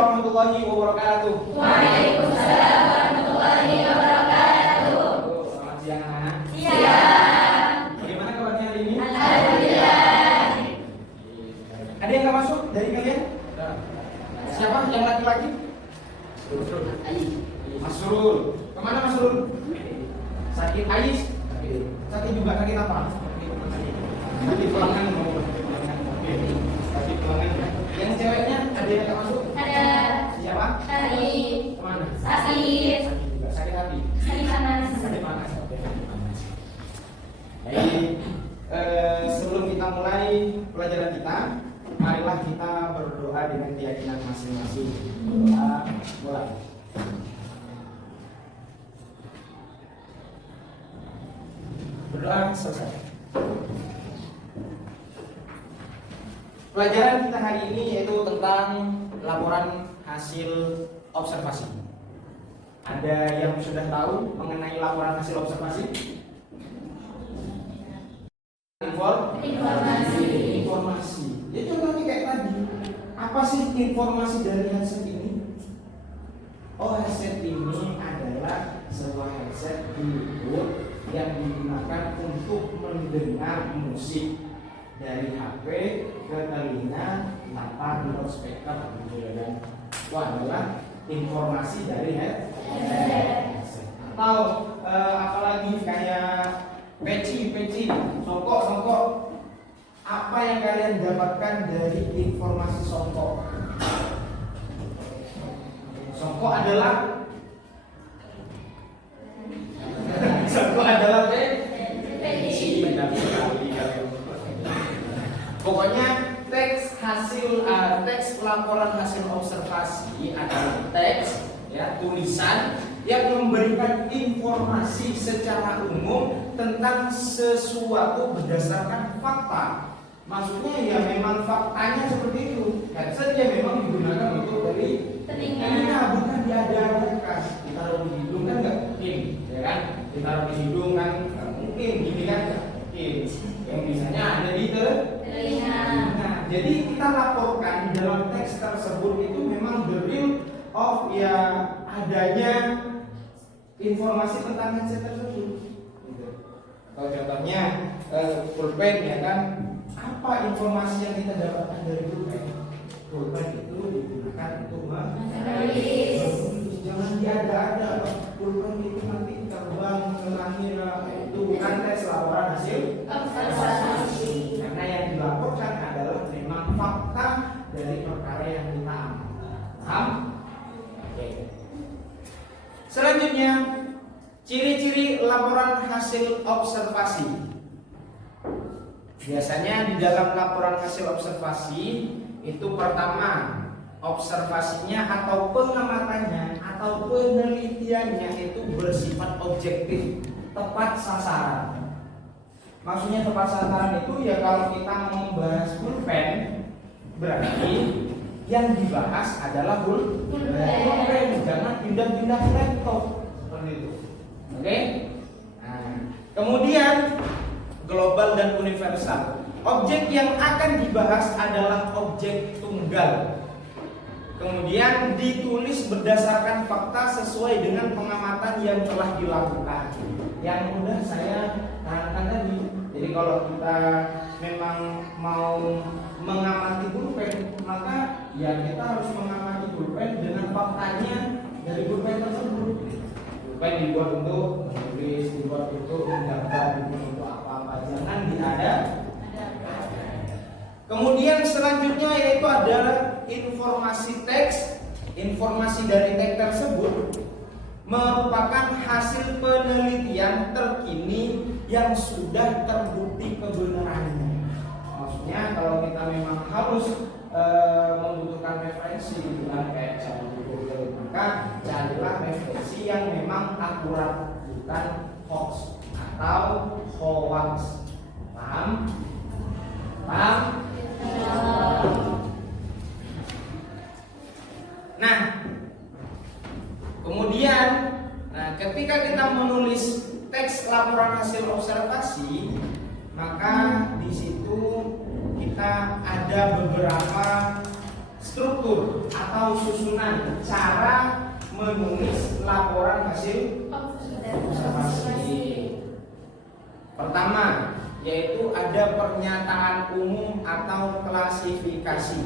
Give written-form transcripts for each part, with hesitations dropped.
warahmatullahi wabarakatuh. Waalaikumsalam warahmatullahi wabarakatuh. Selamat siang anak. Siang. Bagaimana kabarnya hari ini? Alhamdulillah. Ada yang nggak masuk dari kalian? Siapa yang laki-laki? Mas Surul. Kemana Mas Surul? Sakit Ais? Sakit juga, sakit apa? Sakit tulangan. Sakit tulangan. Yang ceweknya ada yang nggak masuk? Ada. Siapa? Sakit. Kemana? Sakit. Sakit juga. Sakit hati. Sakit panas. Sakit panas. Oke. Jadi sebelum kita mulai pelajaran kita, marilah kita berdoa dengan keyakinan masing-masing. Berdoa mulai. Berdoa selesai. Pelajaran kita hari ini yaitu tentang laporan hasil observasi. Ada yang sudah tahu mengenai laporan hasil observasi? Informasi. Ya contohnya kayak tadi. Apa sih informasi dari headset ini? Oh, headset ini adalah sebuah headset Bluetooth yang digunakan untuk mendengar musik dari HP ke telinga tanpa loudspeaker. Itu adalah informasi dari headset. Atau apalagi kayak peci, songkok. Apa yang kalian dapatkan dari informasi songkok? Songkok adalah peci. Pokoknya teks laporan hasil observasi adalah teks, ya, tulisan yang memberikan informasi secara umum tentang sesuatu berdasarkan fakta. Maksudnya ya memang faktanya seperti itu. Headset ya memang digunakan untuk dari telinga, bukan diada-adakan. Ditaruh di hidung kan nggak mungkin, ya kan? Ditaruh di hidung kan nggak mungkin, gini kan nggak mungkin. Yang biasanya ada di telinga. Nah, jadi kita laporkan di dalam teks tersebut itu memang the real of ya adanya informasi tentang headset tersebut. Kalau contohnya pulpen, ya kan? Apa informasi yang kita dapatkan dari pulpen? Pulpen itu digunakan untuk menulis. Jangan diada-ada. Pulpen itu nanti terbang ke langit. Itu bukan tes laporan hasil observasi. Karena yang dilaporkan adalah memang fakta dari perkara yang kita ambil. Paham? Oke. Selanjutnya, ciri-ciri laporan hasil observasi. Biasanya di dalam laporan hasil observasi itu pertama, observasinya atau pengamatannya atau penelitiannya itu bersifat objektif, tepat sasaran. Maksudnya tepat sasaran itu ya kalau kita membahas pulpen, berarti yang dibahas adalah pulpen, jangan pindah-pindah laptop seperti itu. Oke? Nah, kemudian global dan universal. Objek yang akan dibahas adalah objek tunggal. Kemudian ditulis berdasarkan fakta sesuai dengan pengamatan yang telah dilakukan. Yang mudah saya terangkan tadi. Jadi kalau kita memang mau mengamati pulpen, maka ya kita harus mengamati pulpen dengan faktanya dari pulpen tersebut. Pulpen dibuat untuk menulis, dibuat untuk menggambar, dibuat untuk apa-apa, jangan diada. Kemudian selanjutnya yaitu adalah informasi teks. Informasi dari teks tersebut merupakan hasil penelitian terkini yang sudah terbukti kebenarannya. Maksudnya kalau kita memang harus membutuhkan referensi dengan kayak cari Google, maka carilah referensi yang memang akurat, bukan hoax atau hoax. Paham? Paham? Nah, kemudian ketika kita menulis teks laporan hasil observasi, maka di situ kita ada beberapa struktur atau susunan cara menulis laporan hasil observasi. Pertama, yaitu ada pernyataan umum atau klasifikasi.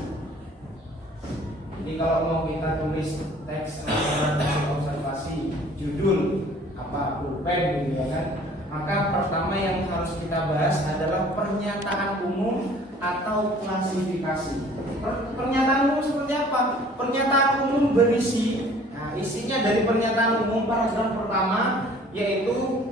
Jadi kalau mau kita tulis teks laporan hasil observasi, judul apa pulpen gitu ya kan, maka pertama yang harus kita bahas adalah pernyataan umum atau klasifikasi. Pernyataan umum seperti apa? Pernyataan umum berisi, nah, isinya dari pernyataan umum paragraf pertama yaitu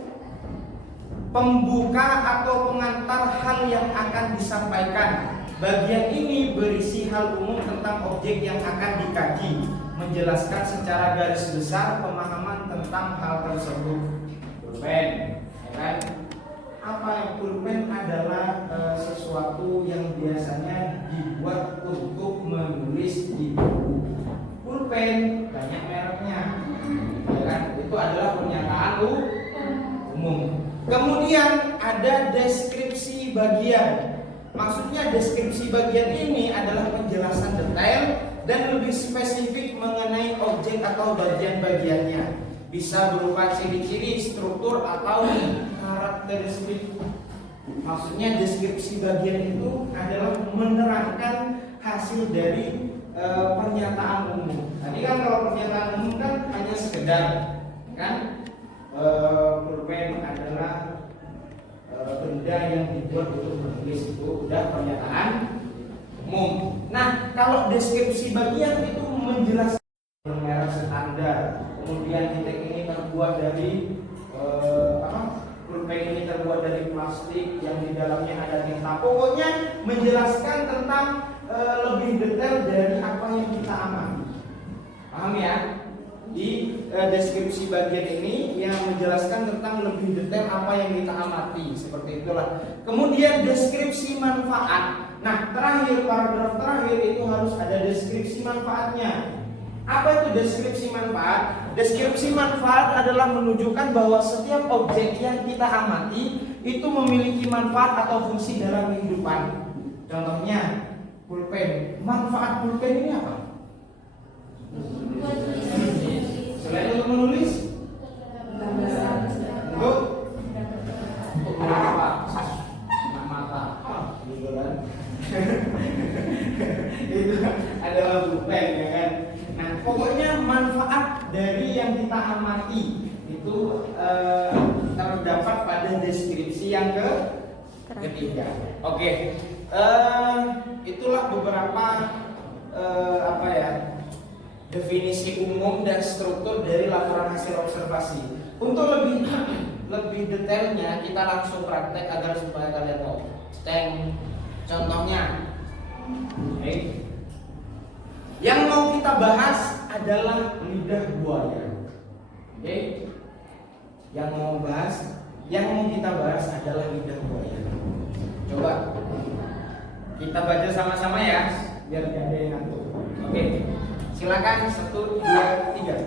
pembuka atau pengantar hal yang akan disampaikan. Bagian ini berisi hal umum tentang objek yang akan dikaji, menjelaskan secara garis besar pemahaman tentang hal tersebut. Pulpen, ya kan? Apa yang pulpen adalah sesuatu yang biasanya dibuat untuk menulis di buku. Pulpen banyak mereknya, ya kan? Itu adalah pernyataan umum. Kemudian ada deskripsi bagian. Maksudnya deskripsi bagian ini adalah penjelasan detail dan lebih spesifik mengenai objek atau bagian-bagiannya. Bisa berupa ciri-ciri, struktur atau karakteristik. Maksudnya deskripsi bagian itu adalah menerangkan hasil dari pernyataan umum. Tadi kan kalau pernyataan umum kan hanya sekedar, kan? Pulpen adalah benda yang dibuat untuk menulis, itu udah pernyataan umum. Nah, kalau deskripsi bagian itu menjelaskan merek standar, kemudian titik ini terbuat dari pulpen ini terbuat dari plastik yang di dalamnya ada tinta. Pokoknya menjelaskan tentang lebih detail dari apa yang kita amati. Paham ya? Di deskripsi bagian ini yang menjelaskan tentang lebih detail apa yang kita amati, seperti itulah. Kemudian deskripsi manfaat. Nah, terakhir, paragraf terakhir itu harus ada deskripsi manfaatnya. Apa itu deskripsi manfaat? Deskripsi manfaat adalah menunjukkan bahwa setiap objek yang kita amati itu memiliki manfaat atau fungsi dalam kehidupan. Contohnya pulpen. Manfaat pulpen ini apa? Selain untuk menulis, untuk apa? Mata, gitu kan? Itu adalah pulpen, ya kan? Nah, pokoknya manfaat dari yang kita amati itu terdapat pada deskripsi yang ketiga. Oke, itulah beberapa definisi umum dan struktur dari laporan hasil observasi. Untuk lebih detailnya kita langsung praktek agar supaya kalian tahu. Contohnya, okay. Yang mau kita bahas adalah lidah buaya. Okay. Yang mau kita bahas adalah lidah buaya. Coba kita baca sama-sama ya, biar tidak ada yang ngantuk. Oke. Silakan 1, 2, 3.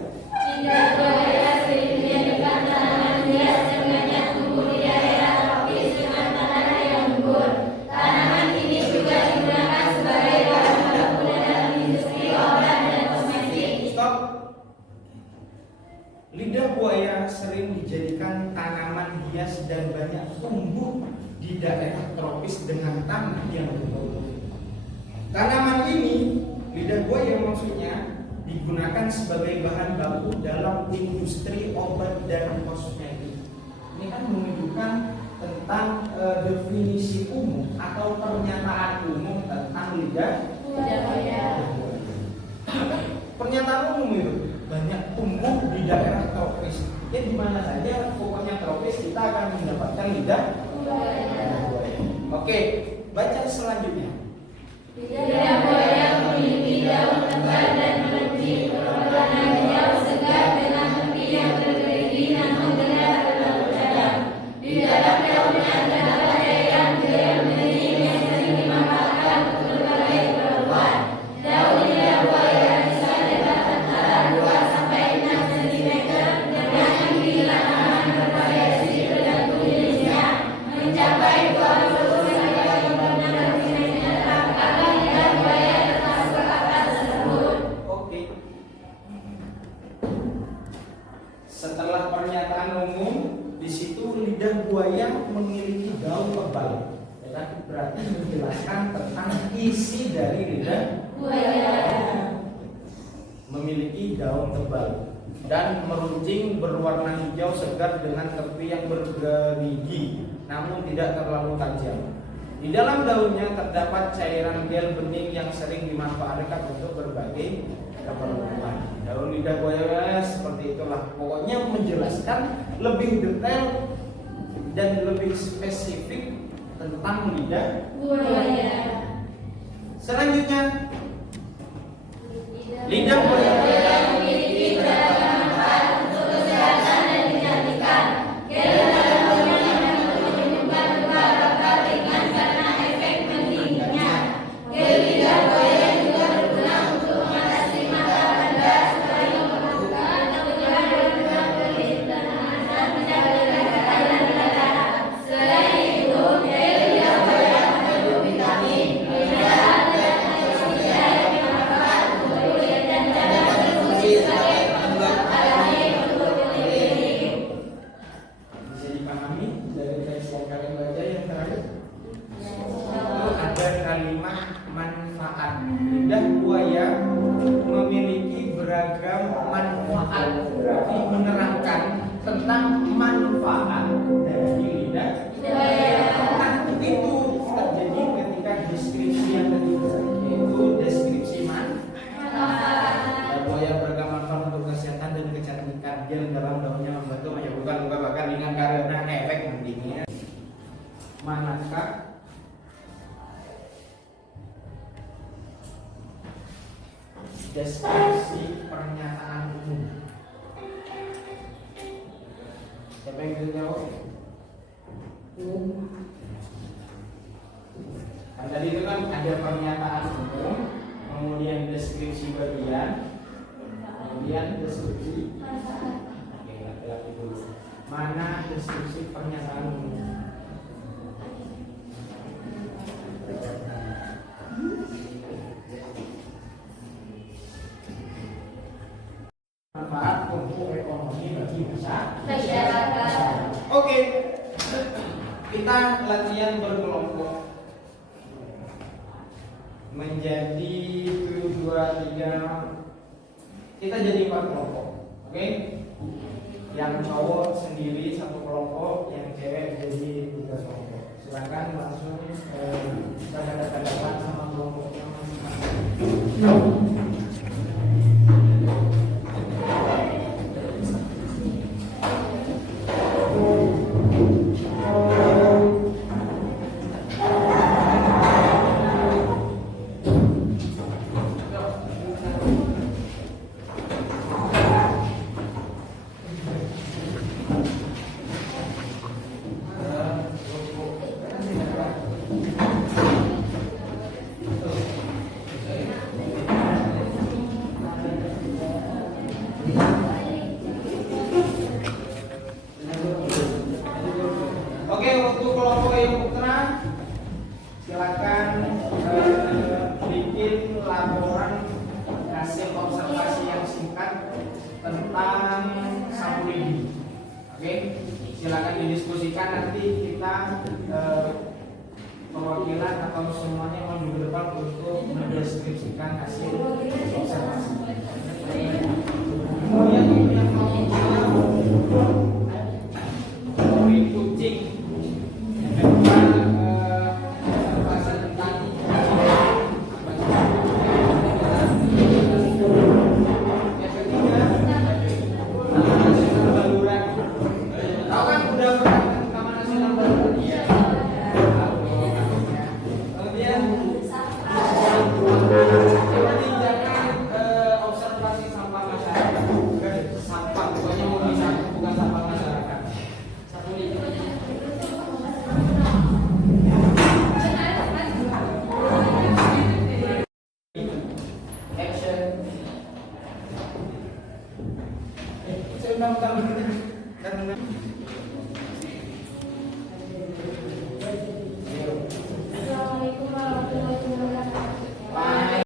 Lidah buaya sering dijadikan tanaman hias dengan yang tumbuh di daerah tropis dengan tanah yang gembur. Tanaman ini juga digunakan sebagai bahan baku dalam industri obat dan kosmetik. Stop. Lidah buaya sering dijadikan tanaman hias dan banyak tumbuh di daerah tropis dengan tanah yang gembur. Tanaman ini, lidah buaya maksudnya, digunakan sebagai bahan baku dalam industri obat dan kosmetik. Ini kan menunjukkan tentang definisi umum atau pernyataan umum tentang lidah buaya. Pernyataan umum itu banyak tumbuh di daerah tropis. Ya di mana saja pokoknya tropis kita akan mendapatkan lidah buaya. Oke, baca selanjutnya. Lidah buaya memiliki daun tebal dan melejit, berwarna hijau segar dengan tepi yang bergerigi dan menggelar berlalu dalam. Di dalam daunnya terdapat cairan gel bening yang sering dimanfaatkan untuk berbagai keperluan. Daun lidah buaya bisa lebar antara 2 sampai 6 cm dengan tingginya tanaman bervariasi tergantung jenisnya mencapai 20 sampai 26 cm. Lidah buaya termasuk akar kesehatan umum, di situ lidah buaya memiliki daun tebal. Ya kan? Berarti menjelaskan tentang isi dari lidah buaya. Memiliki daun tebal dan meruncing berwarna hijau segar dengan tepi yang bergerigi namun tidak terlalu tajam. Di dalam daunnya terdapat cairan gel bening yang sering dimanfaatkan untuk berbagai keperluan. Daun lidah buaya seperti itulah. Pokoknya menjelaskan lebih detail dan lebih spesifik tentang lidah Buaya. Selanjutnya, lidah buaya memiliki beragam manfaat untuk kesehatan dan kecantikan. Gel dalam daunnya dapat menyembuhkan luka-luka ringan karena efek mendidihnya. Gel lidah buaya juga berguna untuk mengatasi mata anda selain membuka atau menyebabkan kulit dan mata menjaga kesehatan mata. Selain itu, gel lidah buaya mengandung vitamin, mineral, dan antioksidan yang bermanfaat untuk kulit dan dapat berfungsi sebagai pembuat alami untuk kulit. bisa dipahami dari teks yang kalian baca yang terakhir. Ada kalimat manfaat. Lidah buaya memiliki beragam manfaat. Berarti menerangkan tentang manfaat dari lidah Buaya. Nah, itu terjadi ketika deskripsi yang ketiga, yaitu deskripsi Manfaat. lidah buaya beragam manfaat untuk kesehatan dan kecantikan. Gel dalam daunnya membantu menyembuhkan luka bakar ringan karena efek mendidihnya. Manakah deskripsi pernyataan umum? Siapa yang bisa jawab? Kan tadi itu kan ada pernyataan umum, kemudian deskripsi bagian, kemudian deskripsi. Oke, laki-laki dulu. Mana deskripsi pernyataan umum? Manfaat untuk ekonomi bagi Masyarakat. Oke, kita latihan berkelompok menjadi 7, 2, 3. Kita jadi 4 kelompok, oke? Yang cowok sendiri 1 kelompok, yang cewek jadi 3 kelompok. Silakan langsung kita kata-katakan sama kelompoknya masing-masing. Oke, untuk kelompok yang putra, silakan bikin laporan hasil observasi yang singkat tentang sapu lidi. Oke, silakan didiskusikan, nanti kita perwakilan atau semuanya maju ke depan untuk mendeskripsikan hasil observasi. Kemudian yang kucing. Observasi sampah masyarakat, sampah pokoknya mau disapu bukan sampah masyarakat. Satu lagi. Action. Saya undang-undang.